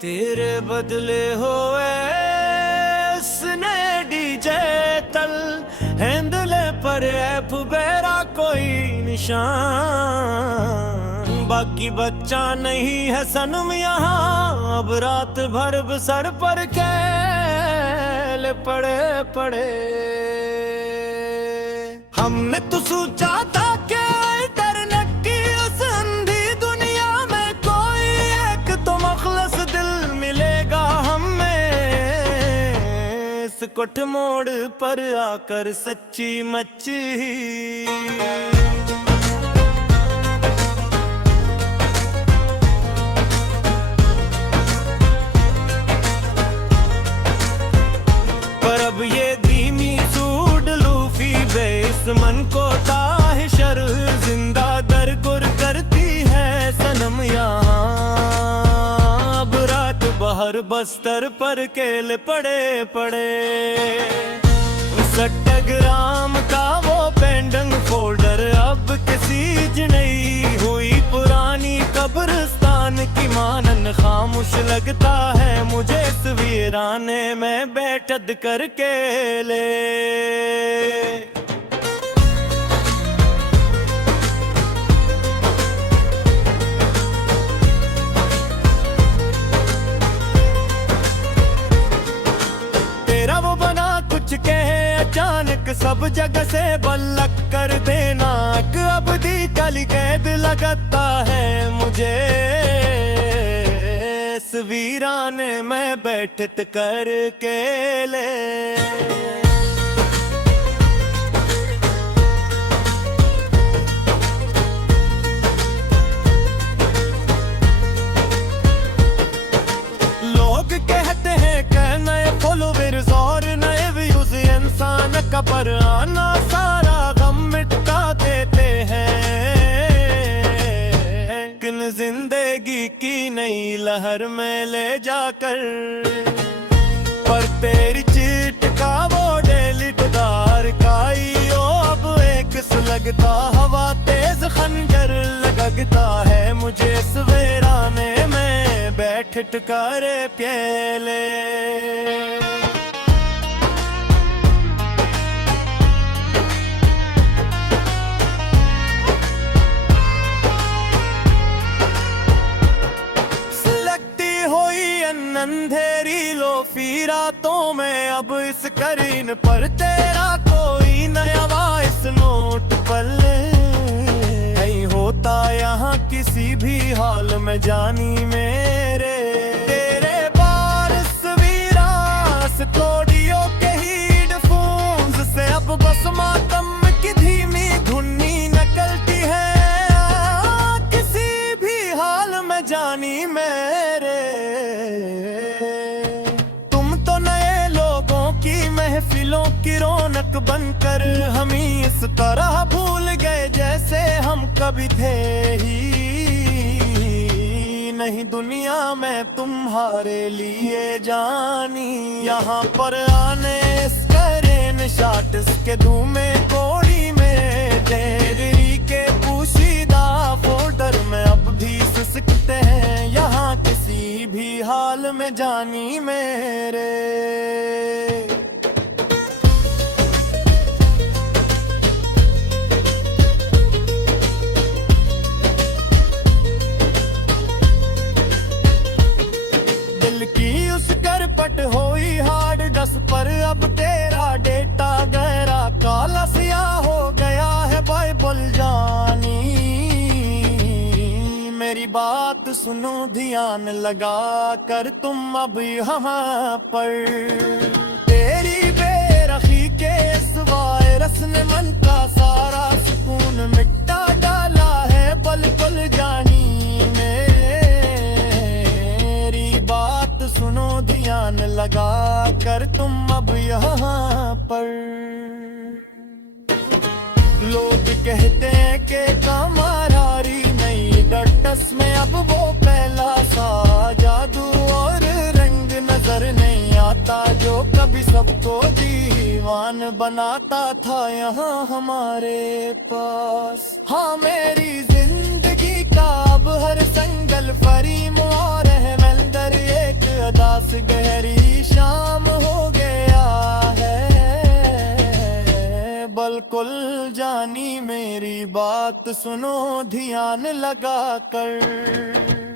तेरे बदले होए उसने डीजे तल हैंडले पर ऐप बेरा कोई निशान। बाकी बच्चा नहीं है सनम यहाँ, अब रात भर सर पर कैल पड़े पड़े। हमने तो सोचा था कि इंटरनेट की उस अंधी दुनिया में कोई एक तो मखलस दिल मिलेगा हमें। इस कुट मोड़ पर आकर सच्ची मच्छी मन को ताहिशर जिंदा दरगुर करती है सनम यहाँ। अब रात बाहर बस्तर पर केल पड़े पड़े। सट्टाग्राम का वो पेंडिंग फोल्डर अब किसी नहीं हुई पुरानी कब्रिस्तान की मानन खामोश लगता है मुझे इस वीराने में बैठद करके ले। अचानक सब जगह से बल्लक कर देना, अब दी कली कैद लगता है मुझे। इस वीराने में बैठत करके ले। लोग कहते हैं कि नए फॉलोवर्स और नए व्यूज इंसान का पर आना सारा गम मिटा देते हैं। किन जिंदगी की नई लहर में ले जाकर, पर तेरी चीट का वो डेली दार काई ओ अब एक सुलगता हवा तेज खंजर लगता है मुझे इस वीराने में बैठ टकारे प्याले। अंधेरी लो रातों में अब इस करीन पर तेरा कोई नया वॉइस नोट पल्ले नहीं होता यहाँ किसी भी हाल में जानी मेरे। तेरे बारिश वीरास तोड़ियों के हेडफोन्स से अब बस मातम की धीमी धुनी निकलती है किसी भी हाल में जानी मेरे। महफिलों की रौनक बनकर हम ही इस तरह भूल गए जैसे हम कभी थे ही नहीं दुनिया में तुम्हारे लिए जानी। यहाँ पर आने स्क्रीन शॉट्स के धूमे कोड़ी में तेरी के पोशीदा फोल्डर में अब भी सिसकते हैं यहाँ किसी भी हाल में जानी मेरे। पट होई हार्ड डस पर अब तेरा डेटा गहरा काला सियाह हो गया है बाइबल जानी। मेरी बात सुनो ध्यान लगा कर तुम अब यहाँ पर। तेरी बेरखी के इस वायरस ने मन का सारा सुकून मिटा डाला है बिल्कुल जानी। सुनो ध्यान लगा कर तुम अब यहाँ पर। लोग कहते हैं कि कमारारी नहीं डटस में अब वो पहला सा जादू और रंग नजर नहीं आता जो कभी सबको दीवान बनाता था यहाँ हमारे पास। हाँ मेरी जिंदगी का अब हर संगल फरीम और है मंदर एक अदास गहरी शाम हो गया है। बिल्कुल जानी मेरी बात सुनो ध्यान लगा कर।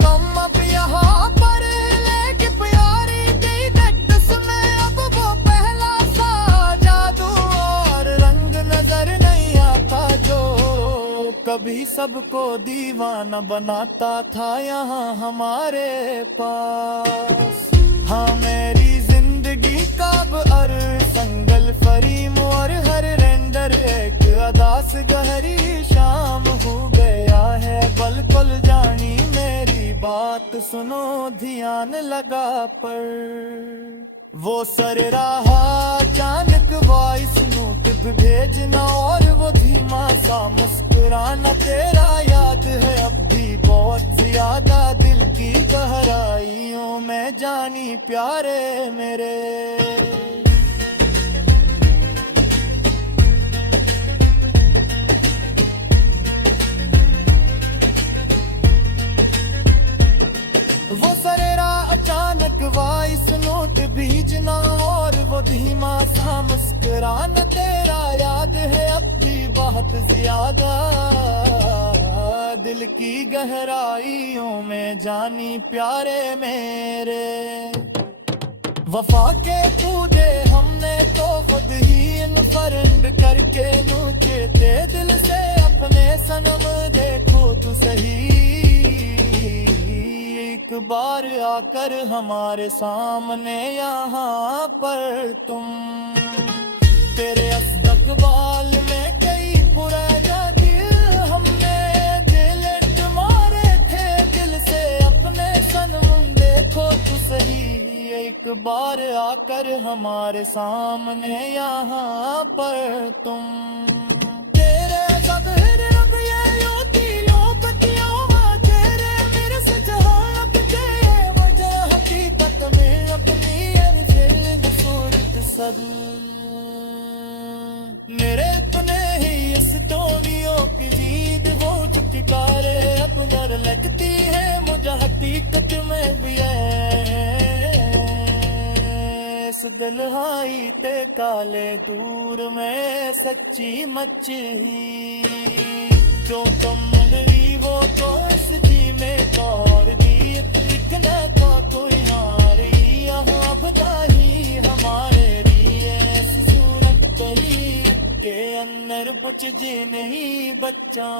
तुम अब यहाँ पर लेके प्यारी दी कैक्टस में अब वो पहला सा जादू और रंग नजर नहीं आता जो कभी सबको दीवाना बनाता था यहाँ हमारे पास। हाँ मेरी जिंदगी का अब संगल फरीम और हर रेंडर एक अदास गहरी शाम हो गया है। बिल्कुल जानी मेरी बात सुनो ध्यान लगा पर। वो सर रहा अचानक वॉइस नोट भेजना और वो धीमा सा मुस्कुराना तेरा याद है अब भी बहुत ज्यादा दिल की गहराइयों में जानी प्यारे मेरे। वो सरेरा अचानक वॉइस नोट भेजना और वो धीमा सा मुस्कुराना तेरा याद है अब भी बहुत ज्यादा दिल की गहराइयों में जानी प्यारे मेरे। वफा के पूजे हमने तो खुद ही इनफरेंड करके नूचे थे दिल से अपने सनम देखो तू सही। एक बार आकर हमारे सामने यहाँ पर तुम तेरे इस्तकबाल में कई पुराना दिल हमने दिल मारे थे दिल से अपने सनम देखो तू सही। एक बार आकर हमारे सामने यहाँ पर तुम तेरे ज़हर रब ये योतियों पतियों में तेरे मेरे से जहाँ अब के वजह हकीकत में अपनी अनफिल्ड सूरत सद मेरे अपने ही इस टोनियों की जीत वो चुटकारे अब डर लगती है मुझे हकीकत में भी है। इस दिलहाई ते काले दूर में सच्ची मच्छी जो तुम मरी वो तो इस जी में तौर दी लिखना का कोई नारी यहाँ बधाई हमारे लिए ऐसी सूरत कही के अंदर बुझ जी नहीं बच्चा।